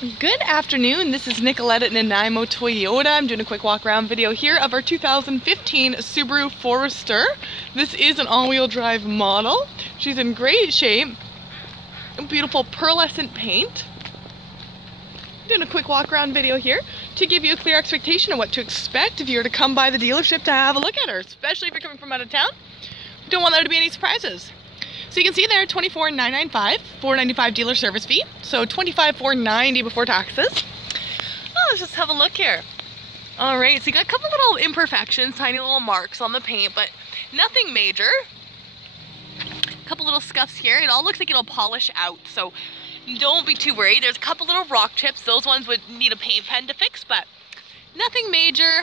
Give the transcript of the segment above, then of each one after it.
Good afternoon, this is Nicolette at Nanaimo Toyota. I'm doing a quick walk around video here of our 2015 Subaru Forester. This is an all-wheel drive model. She's in great shape. Beautiful pearlescent paint. Doing a quick walk around video here to give you a clear expectation of what to expect if you were to come by the dealership to have a look at her, especially if you're coming from out of town. We don't want there to be any surprises. So you can see there, $24,995, $495 dealer service fee, so $25,490 before taxes. Oh, let's just have a look here. All right, so you got a couple little imperfections, tiny little marks on the paint, but nothing major. A couple little scuffs here. It all looks like it'll polish out, so don't be too worried. There's a couple little rock chips. Those ones would need a paint pen to fix, but nothing major.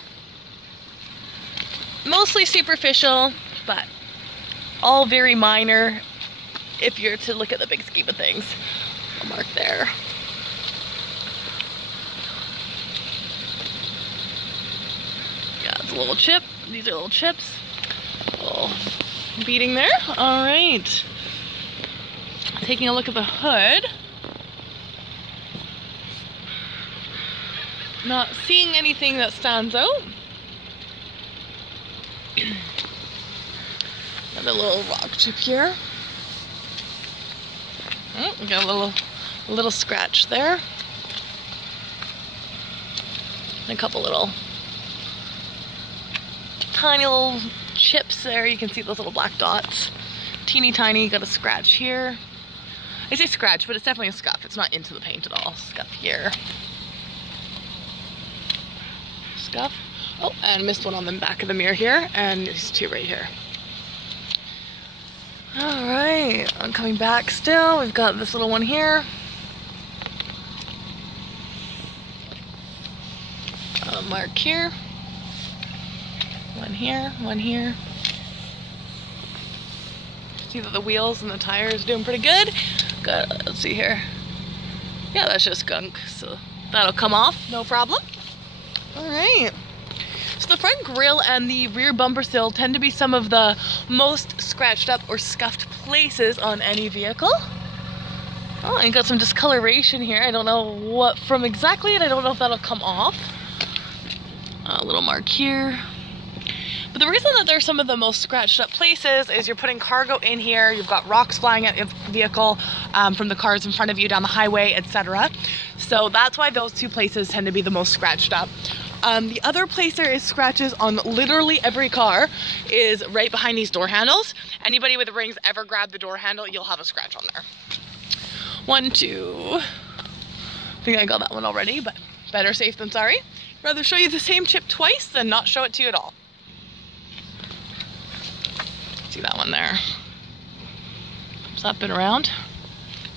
Mostly superficial, but all very minor if you're to look at the big scheme of things. I'll mark there. Yeah, it's a little chip. These are little chips. Little beading there. All right. Taking a look at the hood. Not seeing anything that stands out. Another little rock chip here. Oh, we got a little scratch there. And a couple little tiny little chips there. You can see those little black dots. Teeny tiny, got a scratch here. I say scratch, but it's definitely a scuff. It's not into the paint at all. Scuff here. Scuff. Oh, and missed one on the back of the mirror here, and these two right here. All right, I'm coming back still. We've got this little one here. Mark here. One here, one here. See that the wheels and the tires doing pretty good. Let's see here. Yeah, that's just gunk, so that'll come off, no problem. All right. So the front grille and the rear bumper sill tend to be some of the most scratched up or scuffed places on any vehicle. Oh, and got some discoloration here. I don't know what from exactly, and I don't know if that'll come off. A little mark here. But the reason that they're some of the most scratched up places is you're putting cargo in here, you've got rocks flying at your vehicle from the cars in front of you down the highway, etc. So that's why those two places tend to be the most scratched up. The other place there is scratches on literally every car is right behind these door handles. Anybody with rings ever grab the door handle, you'll have a scratch on there. 1, 2. I think I got that one already, but better safe than sorry. Rather show you the same chip twice than not show it to you at all. See that one there. It's up and around.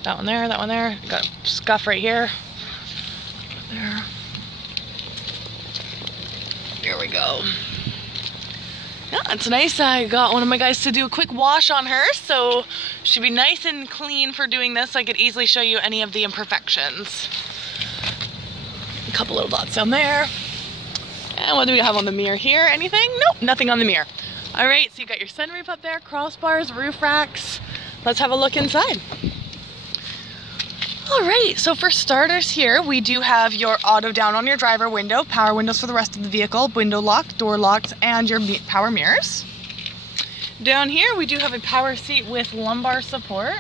That one there, that one there. Got a scuff right here. There. Here we go. Yeah, it's nice. I got one of my guys to do a quick wash on her, so she'll be nice and clean for doing this. So I could easily show you any of the imperfections. A couple little dots down there. And what do we have on the mirror here? Anything? Nope, nothing on the mirror. All right, so you got your sunroof up there, crossbars, roof racks. Let's have a look inside. All right, so for starters here, we do have your auto down on your driver window, power windows for the rest of the vehicle, window locked, door locked, and your power mirrors. Down here, we do have a power seat with lumbar support.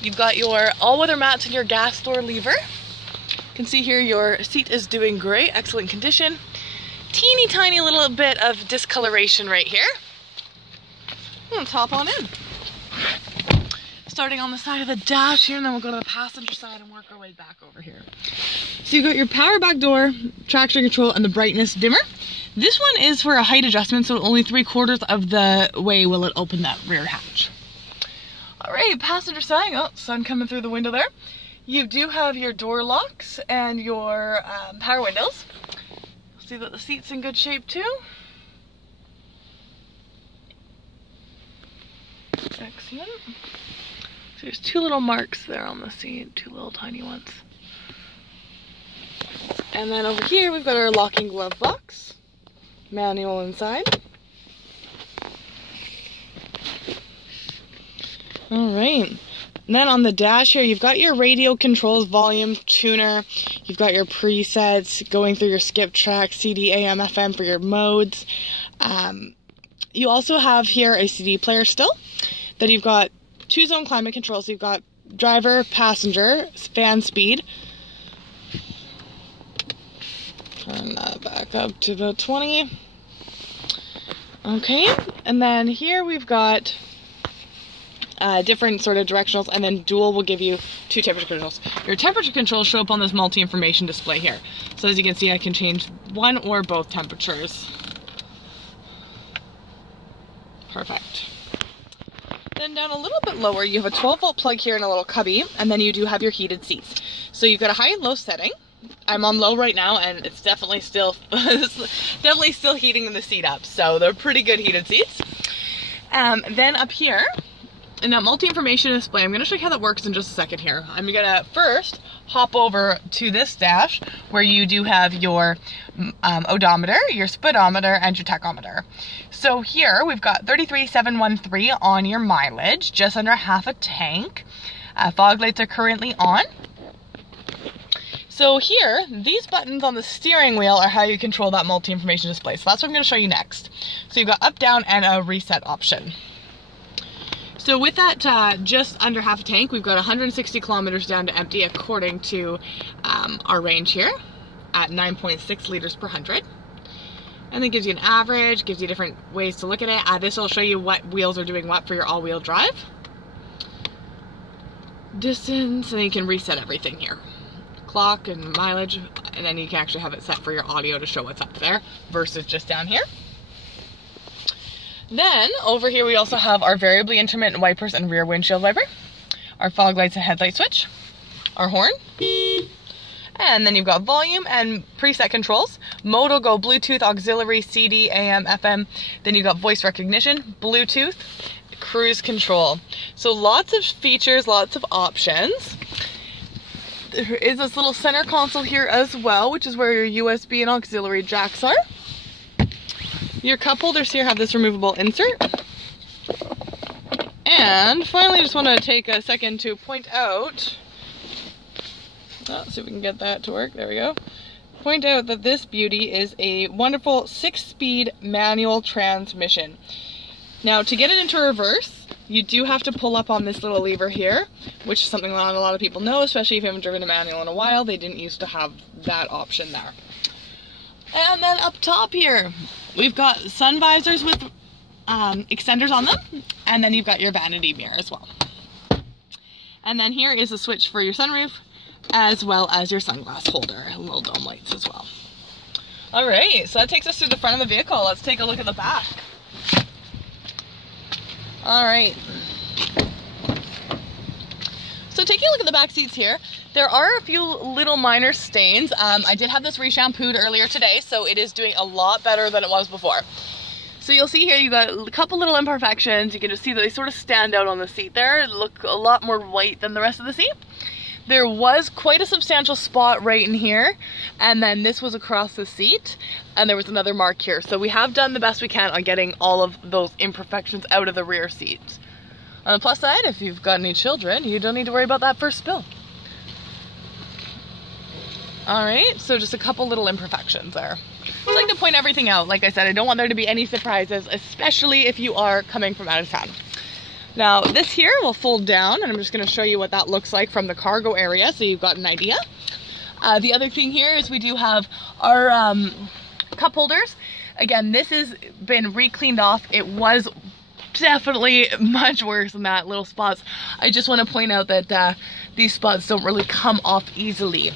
You've got your all-weather mats and your gas door lever. You can see here your seat is doing great, excellent condition. Teeny tiny little bit of discoloration right here. Let's hop on in. Starting on the side of the dash here, and then we'll go to the passenger side and work our way back over here. So you've got your power back door, traction control, and the brightness dimmer. This one is for a height adjustment, so only 3/4 of the way will it open that rear hatch. All right, passenger side. Oh, sun coming through the window there. You do have your door locks and your power windows. See that the seat's in good shape too. Excellent. So there's two little marks there on the seat, two little tiny ones. And then over here we've got our locking glove box. Manual inside. All right. And then on the dash here, you've got your radio controls, volume, tuner. You've got your presets, going through your skip track, CD, AM, FM for your modes. You also have here a CD player still. Then you've got 2-zone climate control. So you've got driver, passenger, fan speed. Turn that back up to about 20. Okay, and then here we've got different sort of directionals, and then dual will give you 2 temperature controls. Your temperature controls show up on this multi-information display here. So as you can see, I can change one or both temperatures. Perfect. Then down a little bit lower, you have a 12-volt plug here and a little cubby, and then you do have your heated seats. So you've got a high and low setting. I'm on low right now, and it's definitely still heating the seat up. So they're pretty good heated seats. Then up here, in that multi-information display, I'm going to show you how that works in just a second here. I'm going to first hop over to this dash where you do have your odometer, your speedometer, and your tachometer. So here we've got 33,713 on your mileage, just under half a tank. Fog lights are currently on. So here, these buttons on the steering wheel are how you control that multi-information display. So that's what I'm going to show you next. So you've got up, down, and a reset option. So with that just under half a tank, we've got 160 kilometers down to empty according to our range here at 9.6 liters per 100. And it gives you an average, gives you different ways to look at it. This will show you what wheels are doing what for your all-wheel drive. Distance, and then you can reset everything here. Clock and mileage, and then you can actually have it set for your audio to show what's up there versus just down here. Then over here we also have our variably intermittent wipers and rear windshield wiper, our fog lights and headlight switch, our horn, and then you've got volume and preset controls. Mode will go Bluetooth, auxiliary, CD, AM, FM. Then you've got voice recognition, Bluetooth, cruise control. So lots of features, lots of options. There is this little center console here as well, which is where your USB and auxiliary jacks are. Your cup holders here have this removable insert. And finally, I just want to take a second to point out, see if we can get that to work, there we go. Point out that this beauty is a wonderful 6-speed manual transmission. Now to get it into reverse, you do have to pull up on this little lever here, which is something not a lot of people know, especially if you haven't driven a manual in a while. They didn't used to have that option there. And then up top here, we've got sun visors with extenders on them, and then you've got your vanity mirror as well. And then here is a switch for your sunroof, as well as your sunglass holder, and little dome lights as well. All right, so that takes us through the front of the vehicle. Let's take a look at the back. All right. So taking a look at the back seats here, there are a few little minor stains. I did have this re-shampooed earlier today, so it is doing a lot better than it was before. So you'll see here, you've got a couple little imperfections. You can just see that they sort of stand out on the seat there, look a lot more white than the rest of the seat. There was quite a substantial spot right in here, and then this was across the seat, and there was another mark here. So we have done the best we can on getting all of those imperfections out of the rear seats. On the plus side, if you've got any children, you don't need to worry about that first spill. Alright, so just a couple little imperfections there. I like to point everything out. Like I said, I don't want there to be any surprises, especially if you are coming from out of town. Now, this here will fold down, and I'm just going to show you what that looks like from the cargo area, so you've got an idea. The other thing here is we do have our cup holders. Again, this has been re-cleaned off. It was definitely much worse than that, little spots. I just want to point out that these spots don't really come off easily.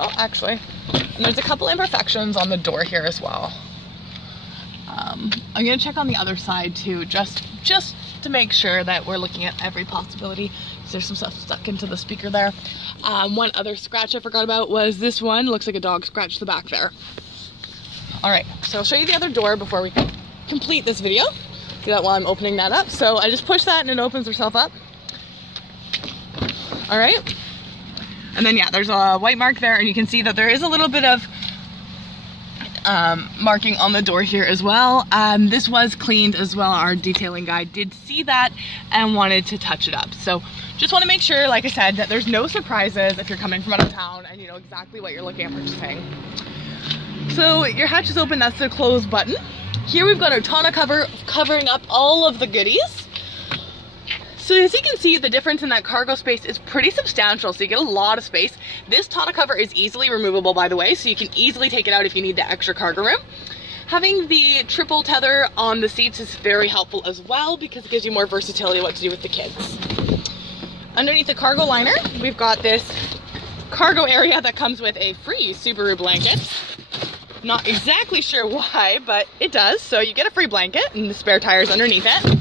Oh, actually, and there's a couple imperfections on the door here as well. I'm gonna check on the other side too, just to make sure that we're looking at every possibility. There's some stuff stuck into the speaker there. One other scratch I forgot about was this one. Looks like a dog scratched the back there. All right, so I'll show you the other door before we complete this video. Do that while I'm opening that up. So I just push that and it opens itself up. All right. And then yeah, there's a white mark there, and you can see that there is a little bit of marking on the door here as well. This was cleaned as well. Our detailing guy did see that and wanted to touch it up. So just want to make sure, like I said, that there's no surprises if you're coming from out of town and you know exactly what you're looking at purchasing. So your hatch is open, that's the close button. Here we've got our tonneau cover covering up all of the goodies. So as you can see, the difference in that cargo space is pretty substantial, so you get a lot of space. This tonneau cover is easily removable, by the way, so you can easily take it out if you need the extra cargo room. Having the triple tether on the seats is very helpful as well because it gives you more versatility what to do with the kids. Underneath the cargo liner, we've got this cargo area that comes with a free Subaru blanket. Not exactly sure why, but it does. So you get a free blanket and the spare tires underneath it.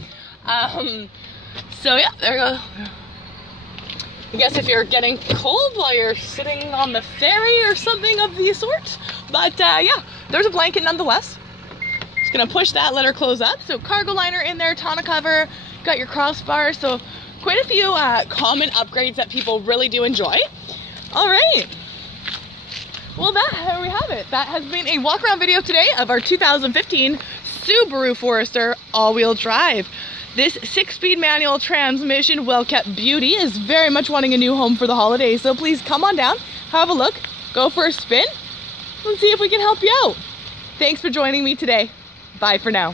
So yeah, there you go. I guess if you're getting cold while you're sitting on the ferry or something of the sort. But yeah, there's a blanket nonetheless. Just gonna push that, let her close up. So cargo liner in there, tonneau cover, got your crossbar. So quite a few common upgrades that people really do enjoy. All right. Well, there we have it. That has been a walk around video today of our 2015 Subaru Forester all-wheel drive. This 6-speed manual transmission well-kept beauty is very much wanting a new home for the holidays, so please come on down, have a look, go for a spin, and see if we can help you out. Thanks for joining me today. Bye for now.